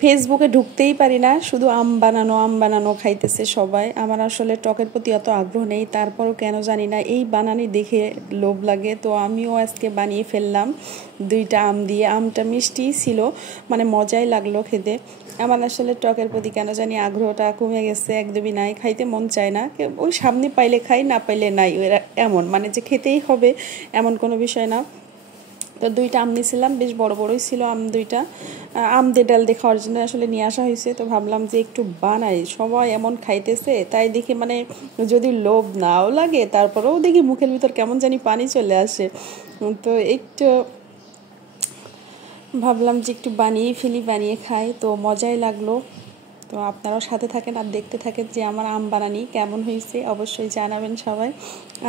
ফেসবুকে ঢুকতেই পারি না, শুধু আম বানানো খাইতেছে সবাই। আমার আসলে টকের প্রতি অত আগ্রহ নেই, তারপরও কেন জানি না এই বানানি দেখে লোভ লাগে। তো আমিও আজকে বানিয়ে ফেললাম 2টা আম দিয়ে। আমটা মিষ্টি ছিল, মানে মজাই লাগলো খেতে। আমার আসলে টকের প্রতি কেন জানি আগ্রহটা কমে গেছে, একদমই নাই, খাইতে মন চায় না। ওই সামনে পাইলে খাই, না পাইলে নাই, ওরা এমন, মানে যে খেতেই হবে এমন কোনো বিষয় না। তো 2টা আম নিয়েছিলাম, বেশ বড় বড়ই ছিল আম 2টা। আম দিয়ে ডাল দিয়ে খাওয়ার জন্য আসলে নিয়ে আসা হয়েছে। তো ভাবলাম যে একটু বানাই, সবাই এমন খাইতেছে, তাই দেখি মানে যদি লোভ নাও লাগে তারপরেও দেখি মুখের ভিতর কেমন জানি পানি চলে আসে। তো একটু ভাবলাম যে একটু বানিয়ে ফেলি, বানিয়ে খাই, তো মজাই লাগলো। তো আপনারাও সাথে থাকেন আর দেখতে থাকেন যে আমার আম বানানি কেমন হয়েছে, অবশ্যই জানাবেন সবাই।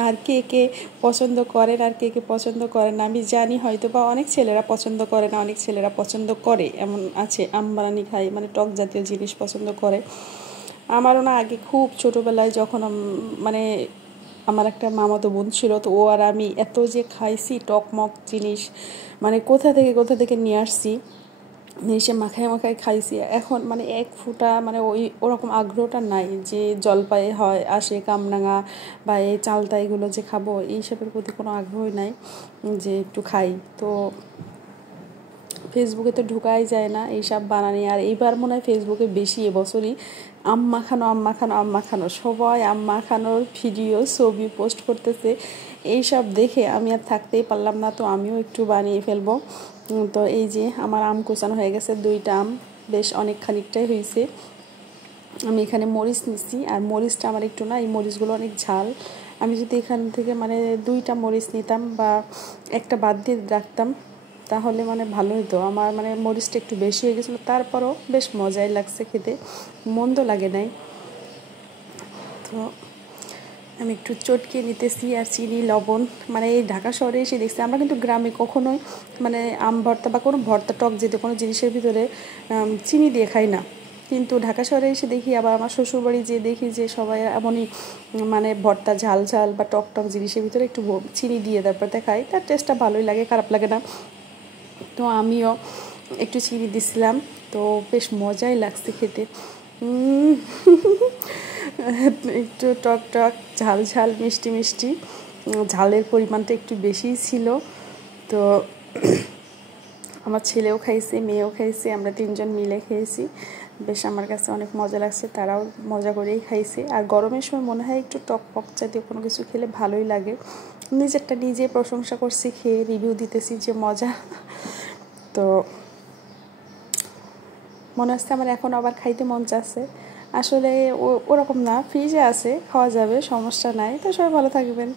আর কে কে পছন্দ করেন আর কে কে পছন্দ করেন না আমি জানি, হয়তো বা অনেক ছেলেরা পছন্দ করে না, অনেক ছেলেরা পছন্দ করে, এমন আছে আম বানানি খায়, মানে টক জাতীয় জিনিস পছন্দ করে। আমারও না আগে খুব ছোটোবেলায় যখন মানে আমার একটা মামাতো বোন ছিল, তো ও আর আমি এত যে খাইছি টকমক জিনিস, মানে কোথা থেকে নিয়ে আসছি, এসে মাখায় মাখায় খাইছি। এখন মানে এক ফুটা মানে ওরকম আগ্রহটা নাই যে জলপাই হয় আসে কামরাঙা বা এই চালতা এগুলো যে খাবো, এইসবের প্রতি কোনো আগ্রহই নাই যে একটু খাই। তো ফেসবুকে তো ঢোকাই যায় না এইসব বানানি। আর এইবার মনে হয় ফেসবুকে বেশি এবছরই আম মাখানো সবাই আম মাখানোর ভিডিও ছবি পোস্ট করতেছে। এইসব দেখে আমি আর থাকতেই পারলাম না, তো আমিও একটু বানিয়ে ফেলবো। তো এই যে আমার আম কুচানো হয়ে গেছে, 2টা আম বেশ অনেক খানিকটাই হয়েছে। আমি এখানে মরিচ নিচ্ছি, আর মরিচটা আমার একটু না, এই মরিচগুলো অনেক ঝাল। আমি যদি এখান থেকে মানে 2টা মরিচ নিতাম বা একটা বাদ দিয়ে রাখতাম তাহলে মানে ভালো হতো। আমার মানে মরিচটা একটু বেশি হয়ে গেছিলো, তারপরও বেশ মজাই লাগছে খেতে, মন্দ লাগে নাই। তো আমি একটু চটকে নিতেছি, আর চিনি লবণ, মানে এই ঢাকা শহরে এসে দেখছি, আমরা কিন্তু গ্রামে কখনোই মানে আম ভর্তা বা কোনো ভর্তা টক যেতে কোনো জিনিসের ভিতরে চিনি দিয়ে খাই না। কিন্তু ঢাকা শহরে এসে দেখি, আবার আমার শ্বশুরবাড়ি যেয়ে দেখি যে সবাই এমনই, মানে ভর্তা ঝাল ঝাল বা টক টক জিনিসের ভিতরে একটু চিনি দিয়ে তারপর খাই, তার টেস্টটা ভালোই লাগে, খারাপ লাগে না। তো আমিও একটু চিনি দিছিলাম, তো বেশ মজাই লাগছে খেতে। একটু টক টক ঝাল ঝাল মিষ্টি মিষ্টি, ঝালের পরিমাণটা একটু বেশিই ছিল। তো আমার ছেলেও খাইছে, মেয়েও খাইছে, আমরা 3জন মিলে খেয়েছি। বেশ আমার কাছে অনেক মজা লাগছে, তারাও মজা করেই খাইছে। আর গরমের সময় মনে হয় একটু টক পক জাতীয় কোনো কিছু খেলে ভালোই লাগে। নিজেরটা নিজে প্রশংসা করছি, খেয়ে রিভিউ দিতেছি যে মজা। তো মনে হচ্ছে আমার এখন আবার খাইতে মন চাচ্ছে। আসলে ওরকম না, ফ্রিজে আছে, খাওয়া যাবে, সমস্যা নাই। তো সবাই ভালো থাকবেন।